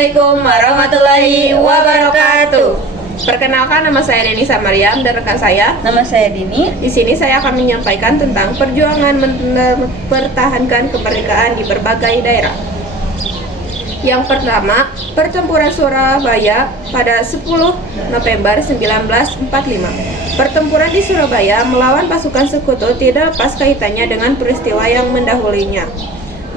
Assalamualaikum warahmatullahi wabarakatuh. Perkenalkan, nama saya Denisa Mariam dan rekan saya. Nama saya Dini. Di sini saya akan menyampaikan tentang perjuangan mempertahankan kemerdekaan di berbagai daerah. Yang pertama, pertempuran Surabaya pada 10 November 1945. Pertempuran di Surabaya melawan pasukan sekutu tidak lepas kaitannya dengan peristiwa yang mendahulunya,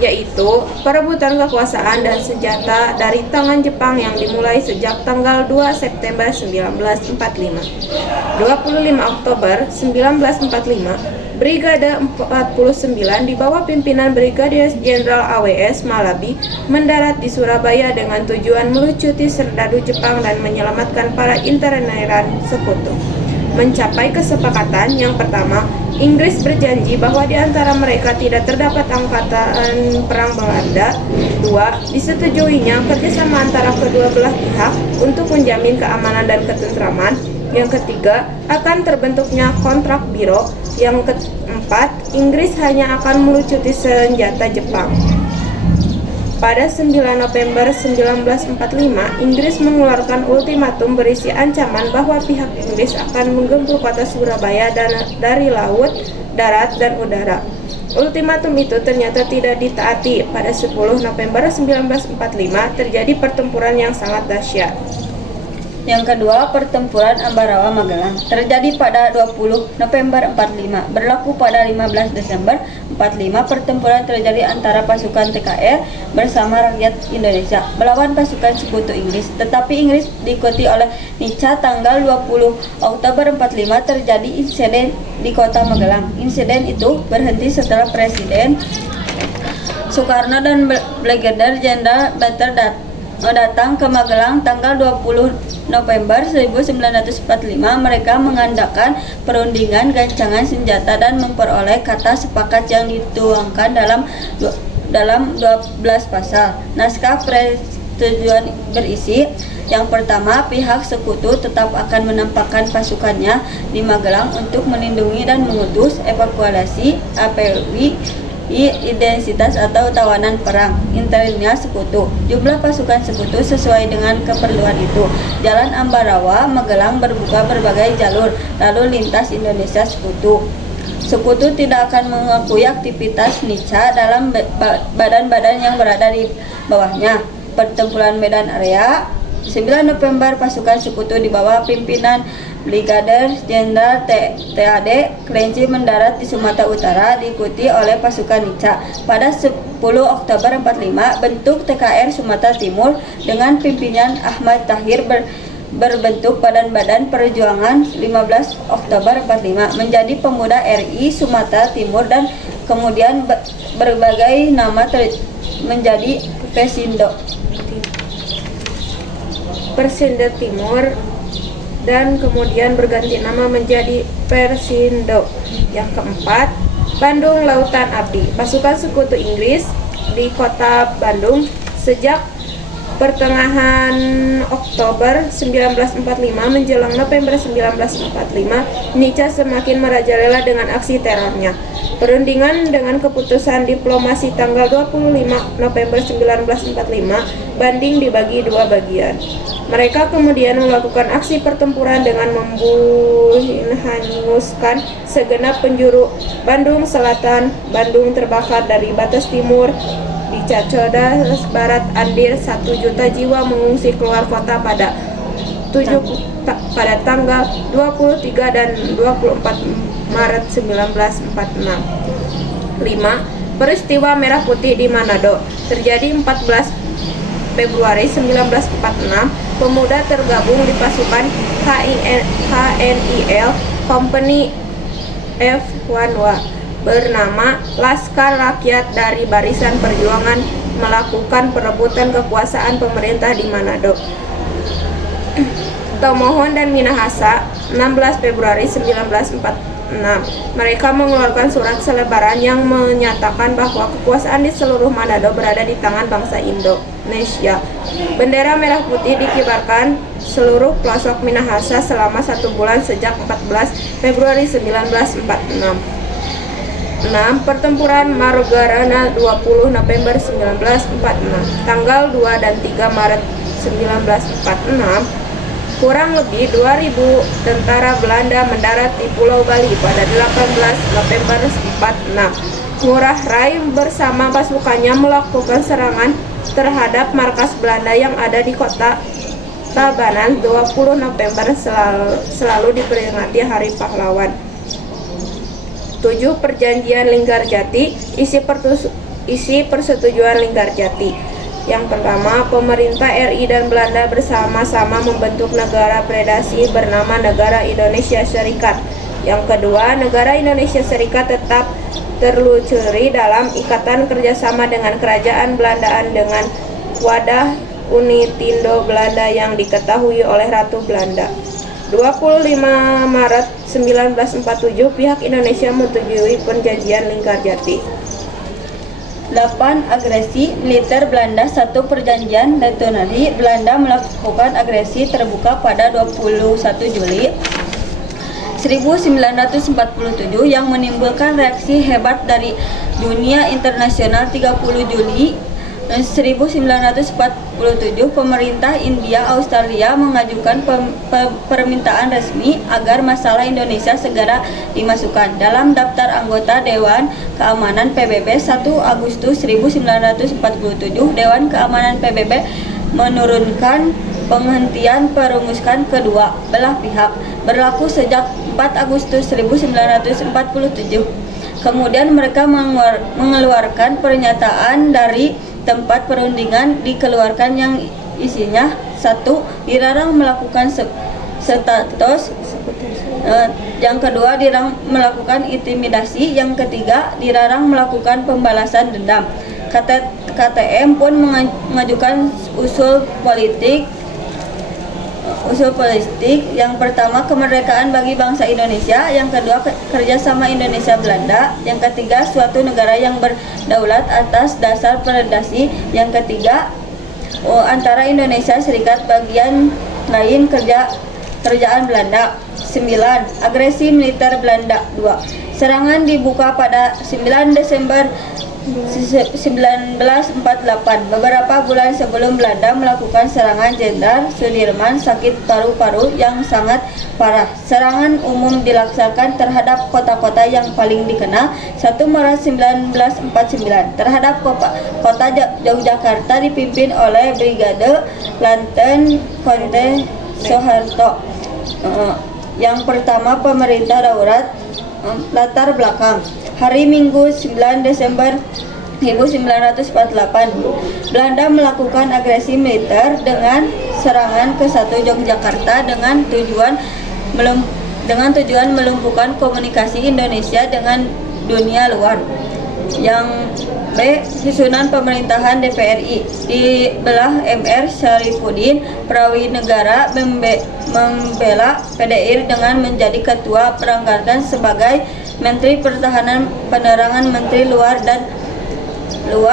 yaitu perebutan kekuasaan dan senjata dari tangan Jepang yang dimulai sejak tanggal 2 September 1945. 25 Oktober 1945, Brigade 49 di bawah pimpinan Brigadier Jenderal AWS Malabi mendarat di Surabaya dengan tujuan melucuti serdadu Jepang dan menyelamatkan para internerian sekutu. Mencapai kesepakatan yang pertama, Inggris berjanji bahwa di antara mereka tidak terdapat angkatan perang Belanda. 2. Disetujuinya kerjasama antara kedua belah pihak untuk menjamin keamanan dan ketentraman. Yang ketiga, akan terbentuknya kontrak biro. Yang keempat, Inggris hanya akan melucuti senjata Jepang. Pada 9 November 1945, Inggris mengeluarkan ultimatum berisi ancaman bahwa pihak Inggris akan menggempur kota Surabaya dari laut, darat, dan udara. Ultimatum itu ternyata tidak ditaati. Pada 10 November 1945 terjadi pertempuran yang sangat dahsyat. Yang kedua, pertempuran Ambarawa Magelang terjadi pada 20 November 45. Berlaku pada 15 Desember 45, pertempuran terjadi antara pasukan TKR bersama rakyat Indonesia melawan pasukan sekutu Inggris. Tetapi Inggris diikuti oleh Nica. Tanggal 20 Oktober 45 terjadi insiden di kota Magelang. Insiden itu berhenti setelah Presiden Soekarno dan Brigadier Jenderal Banter datang ke Magelang tanggal 20 November 1945. Mereka mengadakan perundingan gancangan senjata dan memperoleh kata sepakat yang dituangkan dalam 12 pasal. Naskah persetujuan berisi: yang pertama, pihak sekutu tetap akan menempatkan pasukannya di Magelang untuk melindungi dan mengutus evakuasi APW identitas atau tawanan perang internnya sekutu. Jumlah pasukan sekutu sesuai dengan keperluan itu. Jalan Ambarawa Magelang berbuka berbagai jalur lalu lintas Indonesia sekutu. Sekutu tidak akan mengakui aktivitas Nica dalam badan-badan yang berada di bawahnya. Pertempuran Medan Area 9 November, pasukan sekutu di bawah pimpinan Brigadier Jenderal TAD Klenci mendarat di Sumatera Utara diikuti oleh pasukan Nica. Pada 10 Oktober 45, bentuk TKR Sumatera Timur dengan pimpinan Ahmad Tahir berbentuk Badan Perjuangan 15 Oktober 45 menjadi Pemuda RI Sumatera Timur dan kemudian berbagai nama menjadi Persindo Timur dan kemudian berganti nama menjadi Persindo. Yang keempat, Bandung Lautan Api. Pasukan sekutu Inggris di kota Bandung sejak pertengahan Oktober 1945 menjelang November 1945, Nica semakin merajalela dengan aksi terornya. Perundingan dengan keputusan diplomasi tanggal 25 November 1945, Bandung dibagi dua bagian. Mereka kemudian melakukan aksi pertempuran dengan menghanguskan segenap penjuru Bandung Selatan. Bandung terbakar dari batas timur. Di Cacodas Barat, Andir 1 juta jiwa mengungsi keluar kota pada tanggal 23 dan 24 Maret 1946. 5. Peristiwa Merah Putih di Manado terjadi 14 Februari 1946. Pemuda tergabung di pasukan HNIL Company F1W bernama Laskar Rakyat dari Barisan Perjuangan melakukan perebutan kekuasaan pemerintah di Manado. Tomohon dan Minahasa 16 Februari 1946. Mereka mengeluarkan surat selebaran yang menyatakan bahwa kekuasaan di seluruh Manado berada di tangan bangsa Indonesia. Bendera merah putih dikibarkan seluruh pelosok Minahasa selama 1 bulan sejak 14 Februari 1946. 6. Pertempuran Margarana 20 November 1946. Tanggal 2 dan 3 Maret 1946, kurang lebih 2.000 tentara Belanda mendarat di Pulau Bali pada 18 November 46. Ngurah Rai bersama pasukannya melakukan serangan terhadap markas Belanda yang ada di kota Tabanan. 20 November selalu diperingati Hari Pahlawan. 7. Perjanjian Linggarjati. Isi persetujuan Linggarjati. Yang pertama, pemerintah RI dan Belanda bersama-sama membentuk negara predasi bernama Negara Indonesia Serikat. Yang kedua, Negara Indonesia Serikat tetap terlucuri dalam ikatan kerjasama dengan Kerajaan Belandaan dengan wadah Unitindo Belanda yang diketahui oleh Ratu Belanda. 25 Maret 1947, pihak Indonesia menyetujui Perjanjian Linggarjati. 8. Agresi militer Belanda. 1. Perjanjian Letonari. Belanda melakukan agresi terbuka pada 21 Juli 1947 yang menimbulkan reaksi hebat dari dunia internasional. 30 Juli 1947, pemerintah India Australia mengajukan permintaan resmi agar masalah Indonesia segera dimasukkan dalam daftar anggota Dewan Keamanan PBB. 1 Agustus 1947, Dewan Keamanan PBB menurunkan penghentian perumusan kedua belah pihak berlaku sejak 4 Agustus 1947. Kemudian mereka mengeluarkan pernyataan dari tempat perundingan dikeluarkan yang isinya: 1. Dilarang melakukan status. Yang kedua, dilarang melakukan intimidasi. Yang ketiga, dilarang melakukan pembalasan dendam. KTM pun mengajukan usul politik. Yang pertama, kemerdekaan bagi bangsa Indonesia. Yang kedua, kerjasama Indonesia Belanda. Yang ketiga, suatu negara yang berdaulat atas dasar predasi. Yang ketiga, antara Indonesia Serikat bagian lain kerajaan Belanda. 9. Agresi militer Belanda. 2. Serangan dibuka pada 9 Desember 1948, beberapa bulan sebelum Belanda melakukan serangan. Jenderal Sudirman sakit paru-paru yang sangat parah. Serangan umum dilaksanakan terhadap kota-kota yang paling dikenal. 1 Maret 1949, terhadap kota Yogyakarta dipimpin oleh Brigade Lanten Konte Soeharto. Yang pertama, pemerintah darurat. Latar belakang: hari Minggu 9 Desember 1948, Belanda melakukan agresi militer dengan serangan ke 1 Yogyakarta dengan tujuan melumpuhkan komunikasi Indonesia dengan dunia luar. Yang B. Susunan pemerintahan DPRI. Di belah MR Syarifuddin Prawinegara membela PDI dengan menjadi ketua perangkatan sebagai Menteri Pertahanan. Penerangan Menteri Luar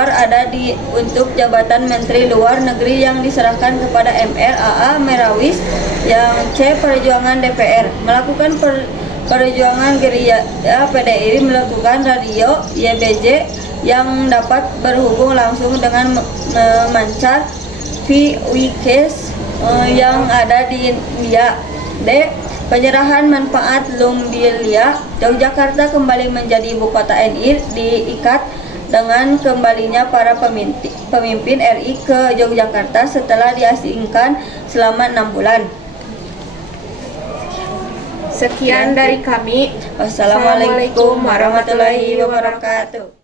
ada untuk jabatan Menteri Luar Negeri yang diserahkan kepada MR. AA Merawis. Yang C. Perjuangan DPR melakukan perjuangan gerilya. PDI melakukan radio YBJ yang dapat berhubung langsung dengan memancar VWKs yang ada di India. D. Penyerahan manfaat Lumbilia. Yogyakarta kembali menjadi ibu kota NI diikat dengan kembalinya para pemimpin RI ke Yogyakarta setelah diasingkan selama 6 bulan. Sekian dari kami. Wassalamualaikum warahmatullahi wabarakatuh.